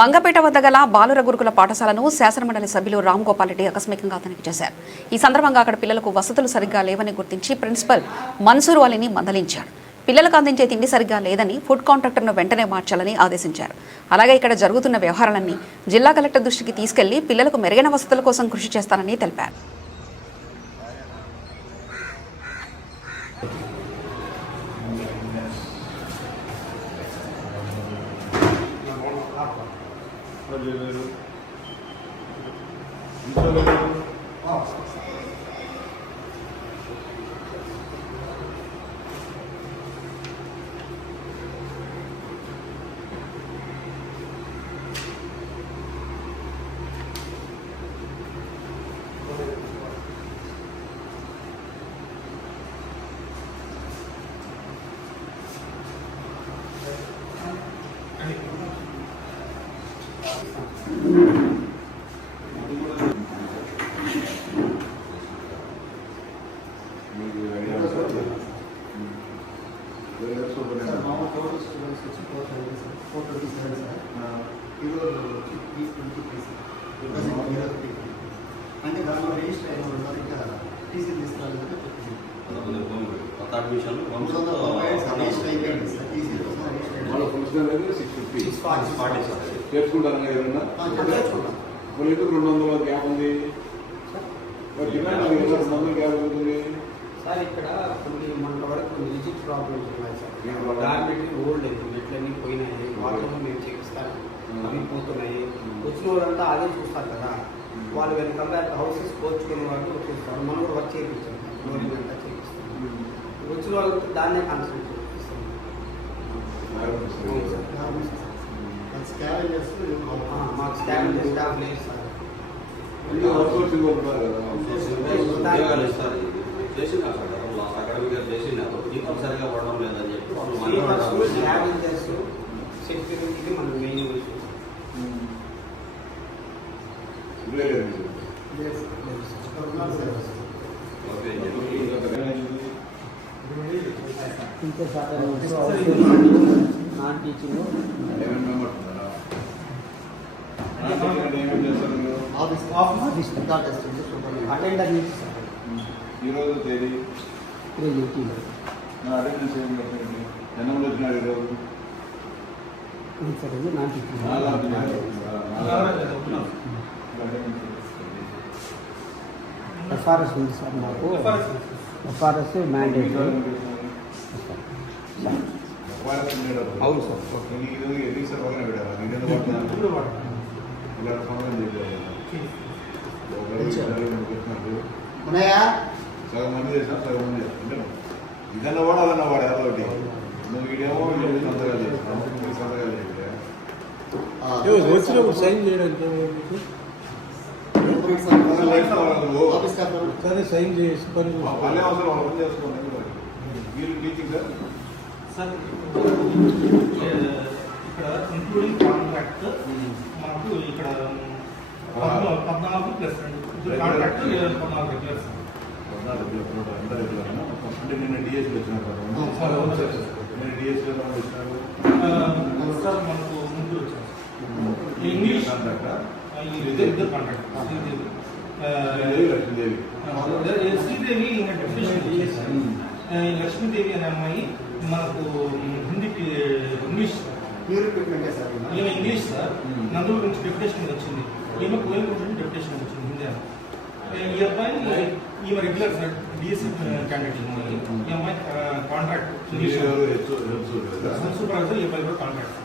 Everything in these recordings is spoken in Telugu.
మంగపేట వద్ద గల బాలుర గురుకుల పాఠశాలను శాసనమండలి సభ్యులు రామ్ గోపాల్ రెడ్డి ఆకస్మికంగా తనిఖీ చేశారు. ఈ సందర్భంగా అక్కడ పిల్లలకు వసతులు సరిగ్గా లేవని గుర్తించి ప్రిన్సిపల్ మన్సూర్ అలీని మందలించారు. పిల్లలకు అందించే తిండి సరిగ్గా లేదని ఫుడ్ కాంట్రాక్టర్ను వెంటనే మార్చాలని ఆదేశించారు. అలాగే ఇక్కడ జరుగుతున్న వ్యవహారాలన్నీ జిల్లా కలెక్టర్ దృష్టికి తీసుకెళ్లి పిల్లలకు మెరుగైన వసతుల కోసం కృషి చేస్తానని తెలిపారు. అంటే దానిలో రిజిస్టర్ అయిన వాళ్ళు ఇంకా టీసీ తీసుకోవాలి. చేర్చుకుంటారా ఏదన్నా 200 గ్యాప్ ఉంది. 200 గ్యాప్ ఉంటుంది సార్. ఇక్కడ కొన్ని మన వరకు లిజిట్ ప్రాబ్లమ్స్ ఉన్నాయి సార్. డార్మెటరీ ఓల్డ్ అవుతుంది, ఎట్లన్నీ పోయినాయి, వాటిని మేము చేపిస్తాను, అవి పోతున్నాయి. వచ్చిన వాళ్ళంతా అదే చూస్తారు కదా, వాళ్ళు వెన్ కంపేర్ హౌసెస్ కోర్చుకునే వాళ్ళు చూస్తారు. మనం కూడా వర్క్ చేయించాం, లోన్ అంతా చేపిస్తాం. వచ్చిన వాళ్ళకి దాన్నే కాన్సన్ట్రేట్ చేపిస్తాం. మాకు స్కావెంజర్ స్టాఫ్ లేదు సార్. సెక్యూరిటీకి మనం మెయిన్ నాన్ టీచింగ్ అటెండర్ ఈరోజు తేదీ అటెండెన్స్ జనంలో వచ్చినాడు ఈరోజు ఎఫ్ఆర్ఎస్ ఉంది సార్. మాకు ఎఫ్ఆర్ఎస్ మ్యాండేటరీ. అవును సార్. ఎన్ని సార్ పక్కన పెట్టారు సగం మంది చేసినా సగం మంది చేస్తాను. ఇదన్నా వాడు అదన్నా వాడు అదొకటి. నువ్వు వీడేమో సంతకాలు చేస్తావు, సంతకాలు చేస్తే వచ్చినప్పుడు సైన్ చేయడానికి సరే సైన్ చేసి పని వాళ్ళే అవసరం వాళ్ళు పని చేసుకోండి. మీరు టీచింగ్ సార్ ఇక్కడ ఇంక్లూడింగ్ కాంట్రాక్ట్ మనకు ఇక్కడ 14 ప్లస్ కాంట్రాక్ట్ 14 రెగ్యులర్స్. అంటే నిన్న డిఎస్సీ వచ్చినారు. నేను డిఎస్సీ వచ్చినారు సార్. మనకు ముగ్గురు వచ్చారు. ఇంగ్లీష్ కాంట్రాక్ట్, ఇద్దరు కాంట్రాక్ట్. లక్ష్మీదేవి శ్రీదేవి లక్ష్మీదేవి అనే అమ్మాయి మనకు హిందీకి ఇంగ్లీష్ ఈమె ఇంగ్లీష్ సార్. నందూరు నుంచి డెప్యుటేషన్ వచ్చింది. ఈమె కోయంబత్తూరు నుంచి డెప్యుటేషన్ వచ్చింది హిందీ. ఈ అబ్బాయి ఈమె రెగ్యులర్ సార్, డిఎస్సీ క్యాండిడేట్. ఈ అమ్మాయి కాంట్రాక్ట్ ఇంగ్లీష్ సూపర్వైజర్. ఈ అబ్బాయి కూడా కాంట్రాక్ట్.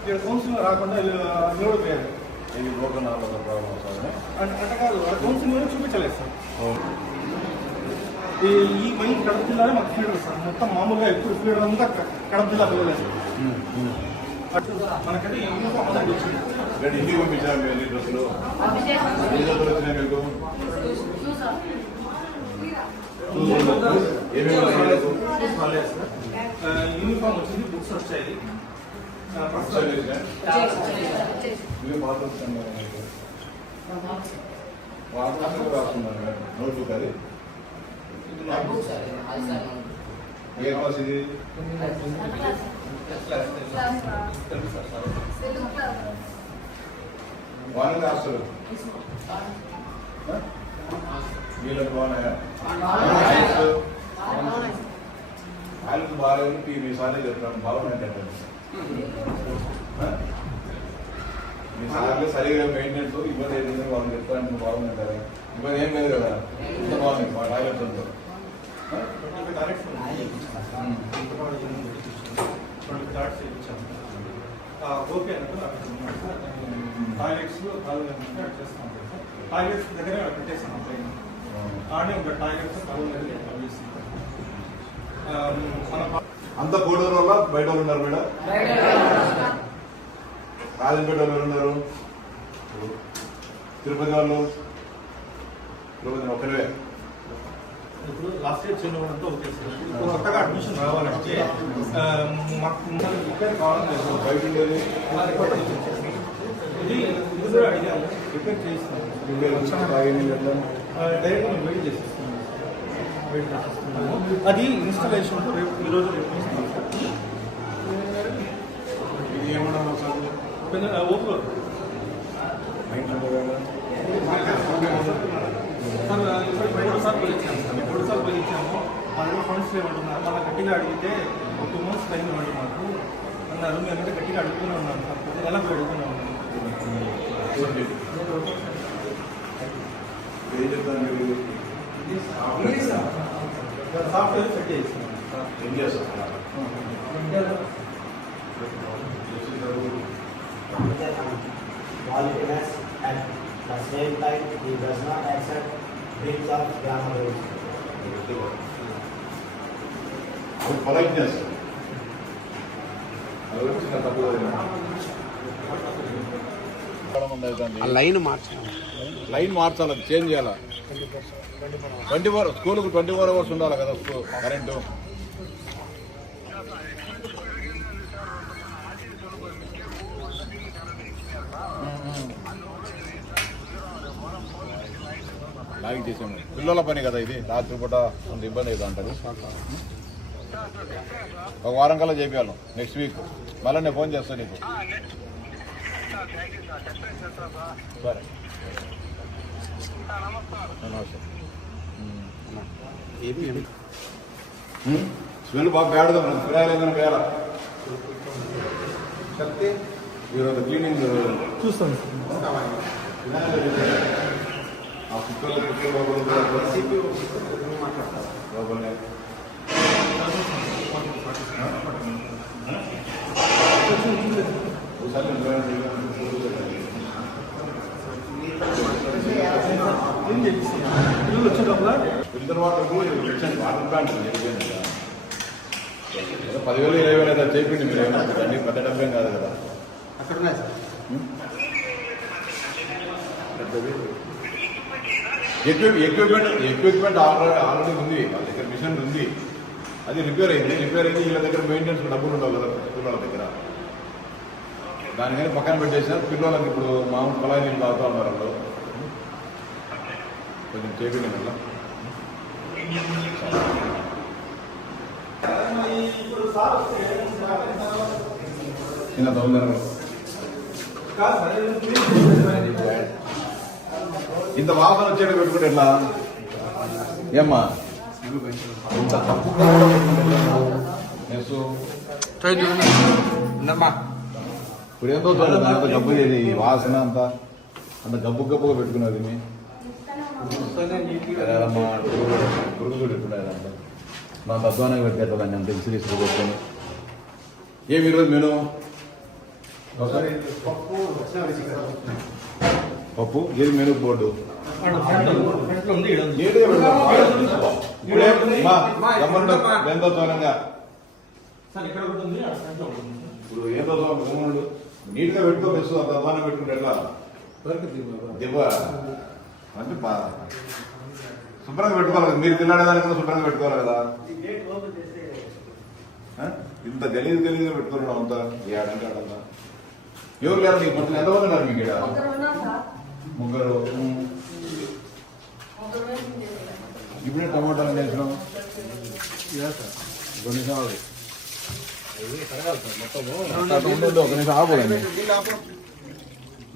ఇక్కడ కౌన్సిల్ రాకుండా నిలబడిపోయారు. అంటే కాదు, కౌన్సిల్ చూపించలేదు సార్. ఈ మెయిన్ కడప జిల్లాలో మాకు ఫీల్డ్ సార్. మొత్తం మామూలుగా ఎక్కువ ఫీల్డ్ అంతా కడప జిల్లా పిల్లలేదు మనకంటే యూనిఫామ్ అనేది వచ్చింది. ఇంటికి పంపించారు మీ డ్రెస్సులు వచ్చినాయి మీకు. యూనిఫామ్ వచ్చింది, బుక్స్ వచ్చాయి. రాస్తున్నాను నోట్బుక్ అది ఏ క్లాస్ ఇది వాళ్ళని రాస్తారు వీళ్ళకి బాగున్నాయా వాళ్ళకి బాగాలేదు మీ సార్లే చెప్తాను బాగున్నాయంటే మీ సార్లు సరిగా మెయింటెనెన్స్ ఇబ్బంది ఏంటంటే వాళ్ళు చెప్తాను బాగున్నాయి కదా ఇబ్బంది ఏం లేదు కదా ఇంత బాగుంది మా టాయిలెట్స్ ఉందో ఓకే టాయిలెట్స్ చేస్తాం టాయిలెట్స్ దగ్గర పెట్టేస్తాం ఆడే ఒక టాయిలెట్స్ అంత కోడూరు వల్ల బయట వాళ్ళు ఉన్నారు మేడం రాజంపేట వాళ్ళు ఉన్నారు తిరుపతి వాళ్ళు తిరుపతి ఒక్కరే ఇప్పుడు లాస్ట్ ఇయర్ చిన్నవాడంతా ఓకే సార్ ఇప్పుడు కొత్తగా అడ్మిషన్ రావాలంటే మాకు రిపేర్ కావాలని లేదు బయట ఉండేది ఇది కూడా అడిగాము రిపేర్ చేయిస్తాం డైరెక్ట్ మేము వెయిట్ చేసేస్తున్నాము అది ఇన్స్టాలేషన్ రేపు ఈరోజు రేపు ఇది ఏమన్నా సార్ ఓపెన్ సార్ 3 సార్లు ఇచ్చాము అందులో ఫండ్స్ లేవంటున్నారు మళ్ళీ గట్టిగా అడిగితే ఒక 2 months టైం ఇవ్వండి మాకు అన్నారు మేమంటే గట్టిగా అడుగుతూనే ఉన్నాం సార్ ఎలా పోయి అడుగుతూనే ఉన్నాం సాఫ్ట్వేర్ సెట్ చేస్తున్నాం ఏం చేస్తున్నారు Qualitiness at the same time he does not accept bills of grammar rules. Politeness line మార్చాలి లైన్ మార్చాలి చేంజ్ చేయాలి 24 స్కూల్కి 24 hours ఉండాలి కదా కరెంటు లాగి చేసాము పిల్లల పని కదా ఇది రాత్రి పూట అంత ఇబ్బంది అవుతా ఉంటుంది ఒక వారం కల్లా చేయాలి నెక్స్ట్ వీక్ మళ్ళీ నేను ఫోన్ చేస్తాను నీకు సరే నమస్తే స్మెల్ బాగా పేడదా మనం ఫిరాయిలేదని పేడ శక్తి ఈరోజు క్లీనింగ్ చూస్తాను ఆ కుక్కలు లోపల ఫిల్టర్ వాటర్ వాటర్ ప్లాంట్ 10,000 20,000 అయితే చేపిండి మీరు అన్ని పెద్ద డబ్బేం కాదు కదా అక్కడ ఉన్నాయి సార్ ఎక్విప్మెంట్ ఆల్రెడీ ఉంది వాళ్ళ దగ్గర మిషన్ ఉంది అది రిపేర్ అయింది వీళ్ళ దగ్గర మెయింటెనెన్స్ డబ్బులు ఉండవు కదా పిల్లల దగ్గర దానికని పక్కన పెట్టేసారు పిల్లలకి ఇప్పుడు మామూలు పొలాయి నీళ్ళు తాగుతూ ఉన్నారు వాళ్ళు కొంచెం చేపిండి వల్ల చిన్న తొందరగా ఇంత వాసన వచ్చేది పెట్టుకుంటే ఎట్లా ఏమ్మా ఇంత తప్పు ఇప్పుడు ఎంతో చూడండి అంత గబ్బు చేసి ఈ వాసన అంత గబ్బుగా పెట్టుకున్నది మీ పురుగు పెట్టుకున్నారు అంత నా తత్వానికి పెట్టేదాన్ని అంత ఇన్సూరెన్స్ పెట్టుకొని ఏమి ఈరోజు మెను పప్పు ఏది మెను బోర్డు ఎంతో దూరంగా ఇప్పుడు ఏంతో దూరం నీట్గా పెట్టుకోవచ్చు అంత అధ్వానం పెట్టుకుంటే ఎట్లా దివ్వ అంటే శుభ్రంగా పెట్టుకోవాలి కదా మీరు తిన్నాడేదానికి శుభ్రంగా పెట్టుకోవాలి కదా ఇంత గలీజ్గా పెట్టుకున్నాడు అంతా ఏడంటే ఆడంతా ఎవరు లేరు నీకు మొత్తం ఎంతమంది ఉన్నారు మీకు ఇక్కడ ముగ్గురు ఇప్పుడే టమాటాలు వేసినాం కొన్ని నిమిషాలు మొత్తం ఒక నిమిషం ఆపోదండి.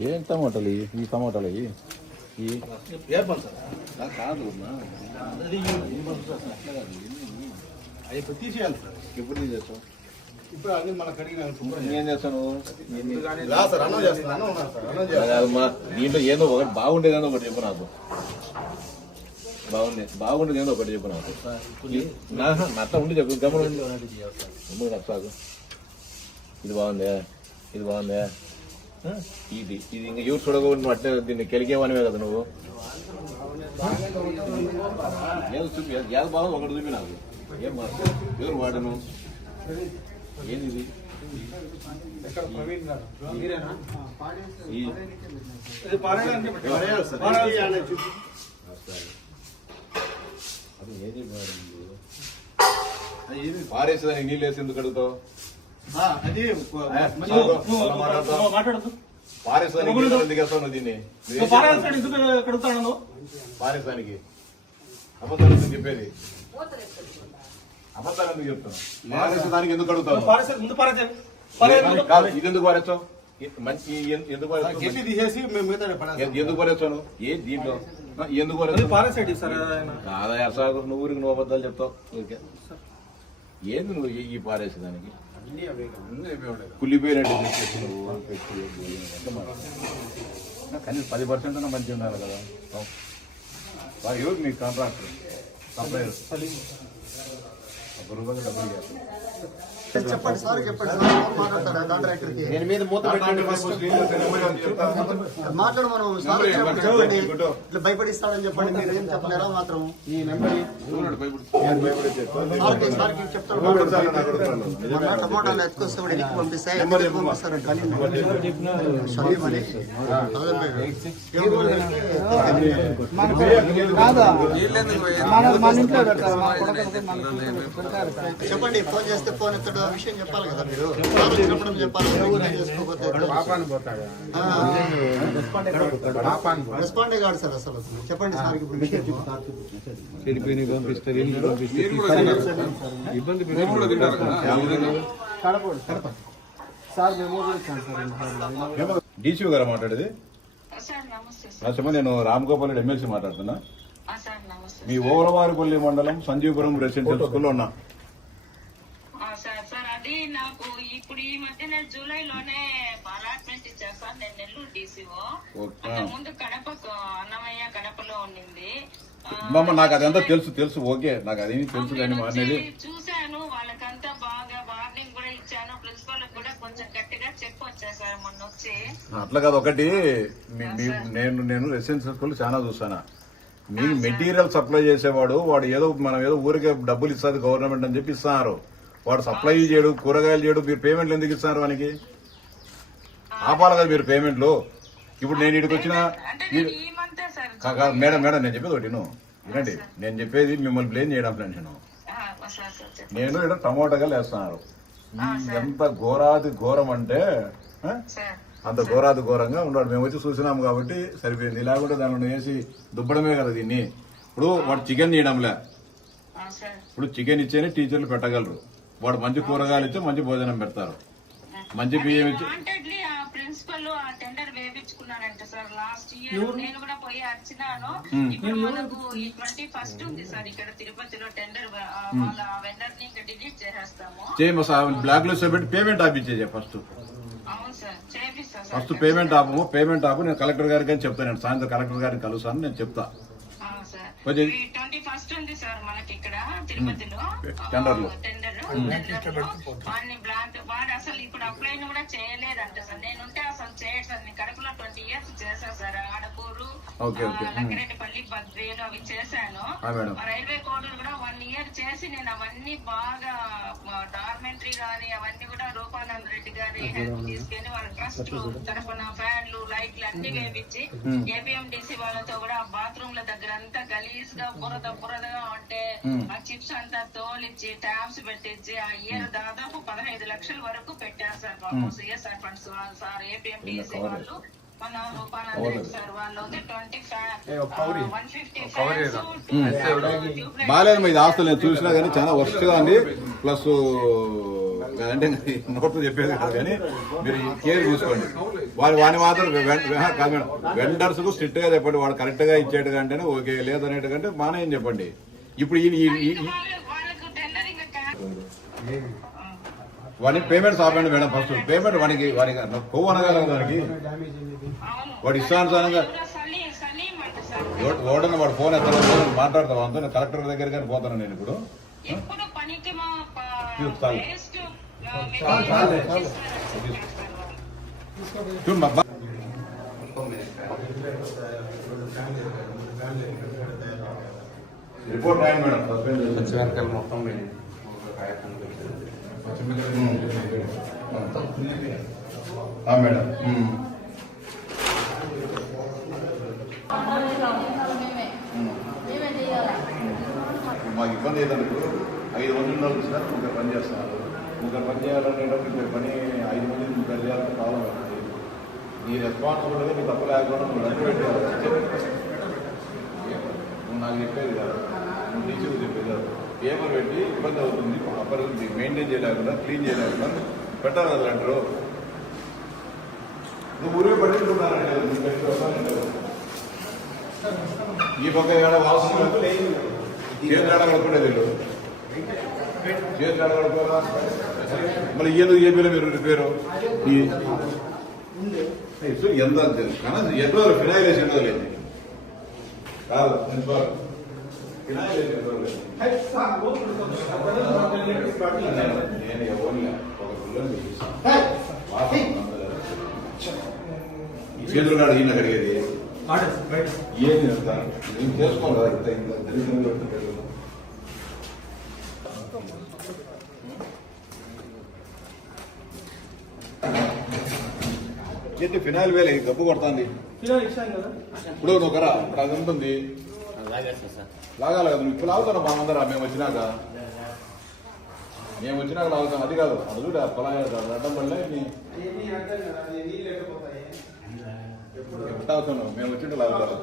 ఏం టమాటాలు ఈ టమాటాలు కాదు అవి తీసేయాలి సార్. ఎప్పుడు తీసేస్తాం? ఇప్పుడు అది మనకు అడిగిన ఏం చేస్తాను సార్ అన్నం చేస్తాను. అన్నం ఉన్నారు సార్. అన్నం చేస్తాను. దీంట్లో ఏదో ఒకటి బాగుండేదేదో ఒకటి చెప్పు నాకు. బాగుండేది ఏదో ఒకటి చెప్పు నాకు. అట్లా ఉండి చెప్పు గమనం నచ్చాకు. ఇది బాగుందే, ఇది బాగుందే, ఇది ఇది ఇంకా ఎవరు చూడకుండా అట్లే దీన్ని కెలికేవనివే కదా నువ్వు. ఏదో చూపి ఏదో బాగుంది ఒకటి చూపి నాకు. ఏం ఎవరు వాడను ఏంది ఇది? పారేసేదానికి నీళ్ళు వేసి ఎందుకు అడుగుతావు? మాట్లాడదు. పారేసేదానికి ఎందుకు వేస్తావు నువ్వు దీన్ని? పారేసానికి అబద్ధాలు ఎందుకు చెప్పేది? అబద్ధాలు ఎందుకు చెప్తాను? పారేసేదానికి ఎందుకు అడుగుతావు? కాదు, ఇది ఎందుకు పారేస్తావు? మంచి ఎందుకు తీసేసి ఎందుకు పారేస్తాను? ఏ దీంట్లో ఎందుకు కాదా సాగు? నువ్వు ఊరికి నువ్వు అబద్ధాలు చెప్తావు. ఓకే, ఏంది నువ్వు ఈ పారేసేదానికి? కుళ్ళిపోయినట్టు నువ్వు కానీ 10% అన్నా మంచిగా ఉండాలి కదా. వారు ఎవరు మీ కాంట్రాక్టర్ సప్లైయర్? రూపాయలు డబ్బులు ఇవ్వాలి. చెప్పండి సార్, చెప్పండి సార్. మాట్లాడతారా కాంట్రాక్టర్కి? నేను మీద మూత పెట్టండి ఫస్ట్. మాట్లాడు మనం సార్ చెప్పండి. ఇట్లా భయపడిస్తాడని చెప్పండి. మీరు ఏం చెప్పలేరా మాత్రం? ఈ నెంబర్ సార్కి చెప్తాడు. మన టమోటాలు ఎత్తుకొస్తే కూడా ఎనికి పంపిస్తాయి, ఎనికి పంపిస్తారంట. షలీం అని చెప్పండి. ఫోన్ చేస్తే ఫోన్ ఎత్తాడు. ఆ విషయం చెప్పాలి కదా మీరు. చెప్పడం చెప్పాలి. చేసుకోకపోతే రెస్పాండే కాదు సార్ అసలు. చెప్పండి సార్ ఇప్పుడు విషయం. సార్ మేము డీసీ గారు మాట్లాడేది. చెప్పండి, నేను రామగోపాల్ రెడ్డి ఎమ్మెల్సీ మాట్లాడుతున్నా. మీ ఓవలవారిపల్లి మండలం సంజీవపురం రెసిడెన్షియల్ స్కూల్లో ఉన్నా. సార్ అది నాకు ఇప్పుడు ఈ మధ్యన జూలైలోనే అలాట్మెంట్ ఇచ్చారు సార్. నేను నెల్లూరు డీసీఓ. ముందు కడపకు అన్నమయ్య కడపలో ఉండింది. నాకు అదంతా తెలుసు ఓకే, నాకు అది తెలుసు. కానీ అనేది చూశాను, వాళ్ళకంతా బాగా వార్నింగ్ కూడా ఇచ్చాను. ప్రిన్సిపల్ కూడా కొంచెం గట్టిగా చెప్పొచ్చా సార్ మొన్న వచ్చి. అట్లా కాదు, ఒకటి నేను రెసిడెన్షియల్ స్కూల్ చాలా చూస్తాను. మీకు మెటీరియల్ సప్లై చేసేవాడు వాడు ఏదో మనం ఏదో ఊరికే డబ్బులు ఇస్తుంది గవర్నమెంట్ అని చెప్పి ఇస్తున్నారు. వాడు సప్లై చేయడు, కూరగాయలు చేయడు. మీరు పేమెంట్లు ఎందుకు ఇస్తున్నారు వానికి? ఆపాలి కదా మీరు పేమెంట్లు. ఇప్పుడు నేను ఇక్కడికి వచ్చిన మేడం నేను చెప్పేది ఒకటి వినండి. నేను చెప్పేది మిమ్మల్ని బ్లేమ్ చేయడం ఫ్రెండ్స్. నేను ఇక్కడ టమోటాగా వేస్తున్నారు. ఎంత ఘోరాది ఘోరం అంటే అంత ఘోరాది ఘోరంగా ఉన్నాడు. మేము వచ్చి చూసినాము కాబట్టి సరిపోయింది. లేకుంటే దానిలో వేసి దుబ్బడమే కదా దీన్ని. ఇప్పుడు వాడు చికెన్ చేయడంలే. ఇప్పుడు చికెన్ ఇచ్చేనే టీచర్లు పెట్టగలరు. వాడు మంచి కూరగాయలు ఇచ్చి మంచి భోజనం పెడతారు, మంచి బియ్యం ఇచ్చి. ప్రిన్సిపల్ ఆ టెండర్ వేయించుకున్నారంట సార్ లాస్ట్ ఇయర్. నేను కూడా పోయి వచ్చినాను. ఇప్పుడు మనకు ఈ 21st ఉంది సార్ ఇక్కడ తిరుపతిలో టెండర్. వాళ్ళ వెండర్ ని ఇంకా డిలీట్ చేసేస్తాము. బ్లాక్ లిస్ట్ పెట్టి పేమెంట్ ఆపించే ఫస్ట్. అవును సార్, చేపిస్తా సార్. ఫస్ట్ పేమెంట్ ఆపు. నేను కలెక్టర్ గారికి అని చెప్తాను. నేను సాయంత్రం కలెక్టర్ గారిని కలుస్తాను, నేను చెప్తా. 21st ఉంది సార్ మనకి ఇక్కడ తిరుపతిలో టెండర్. వాడిని బ్లాక్ వాడు అసలు ఇప్పుడు అప్లై కూడా చేయలేదంట సార్. నేనుంటే అసలు చేయడు సార్. నేను కడపలో 20 years చేశాను సార్. ఆడపూరు, లక్కిరెడ్డిపల్లి, బద్వేలు అవి చేశాను. రైల్వే కోడలు కూడా 1 year చేసి నేను అవన్నీ బాగా డార్మెంటరీ గానీ అవన్నీ కూడా రూపానంద రెడ్డి గారి హెల్ప్ తీసుకెళ్లి వాళ్ళ ట్రస్ట్ తరఫున ఫ్యాన్లు లైట్లు అన్ని వేపించి ఏపీఎండిసి వాళ్ళతో కూడా బాత్రూమ్ ల దగ్గర అంతా గలీజ్ గా బురదగా ఉంటే ఆ చిప్స్ అంతా తోలిచ్చి ట్యాబ్స్ పెట్టించి ఆ ఇయర్ దాదాపు 15 లక్షల వరకు పెట్టారు sir. CSR funds sir APMDC వాళ్ళు మన రూపాయలు సార్ వాళ్ళు 150 బాగాలేదు ఇది ఆస్తులు నేను చూసినా కానీ చాలా వర్స్ట్గా ఉంది. ప్లస్ అంటే నోట్లు చెప్పేది కాదు కానీ మీరు కేర్ చూసుకోండి. వాని మాత్రం కాదు మేడం, వెండర్స్ కు స్ట్రిక్ట్ గా చెప్పండి. వాడు కరెక్ట్ గా ఇచ్చేటు కంటేనే ఓకే, లేదనేటు కంటే మానేయని చెప్పండి. ఇప్పుడు వాడికి పేమెంట్స్ ఆపండి మేడం. ఫస్ట్ పేమెంట్ వాడికి కొవ్వు అనగలం దానికి వాడు ఇష్టానుసారంగా ఓడన్న వాడు ఫోన్ ఎత్తాను మాట్లాడతావు అంతా. కలెక్టర్ దగ్గర కానీ పోతాను నేను ఇప్పుడు. రిపోర్ట్ రాయండి మేడం. పచ్చిమిరకాయలు మొత్తం మేడం మాకు ఇబ్బంది ఏదంటే 5 మంది ఉన్నారు సార్, ముగ్గురు పని చేస్తున్నారు. ముగ్గురు పని చేయాలనేటప్పుడు ఇక్కడ పని 5 మంది ముగ్గురు చేయాలంటే ప్రాబ్లం అవుతుంది. నీ రెస్పాన్సిబిలిటీ నీకు తప్పు లేకుండా నువ్వు రద్దు పెట్టావు. నువ్వు నాకు చెప్పేది కాదు, నువ్వు టీచర్కి చెప్పేది కాదు. పేపర్ పెట్టి ఇబ్బంది అవుతుంది. అప్పటికి మెయింటైన్ చేయలేకుండా క్లీన్ చేయలేకుండా పెట్టాలి కదా అంటారు. నువ్వు ఊరే పట్టించుకున్నారంటే ఈ పక్క ఏడ వాసన చేతులు ఆడగడకుండా వీళ్ళు చేతులు ఆడగడుకోరా. మళ్ళీ ఏపీలో మీరు రిపేరు ఎంత ఎన్నో ఫినాయిల్ వేసి ఎన్నో లేదు కాదు ప్రిన్సిపాల్ ఫినాయిల్ వేసి ఎన్నో లేదు. నేను ఎవరిని ఒక పిల్లలు చేతులు కాదు ఈయన అడిగేది ఏం చేస్తాను నేను చేసుకోను కదా. ఇంత ఇంత దరిద్రంగా పెడుతుంటాడు. ఏంటి ఫినాయిల్ వేలే గబ్బు కొడుతుంది. ఇప్పుడు నువ్వు కరా ఇప్పుడు అది ఉంటుంది లాగాలి కదా. నువ్వు ఇప్పుడు లాగుతాను మా అందరా మేము వచ్చినాక లాగుతాం. అది కాదు అది చూడ పొలా అడ్డం వల్లే ఎప్పుడు అవుతున్నావు మేము వచ్చింటే లాగుతాం.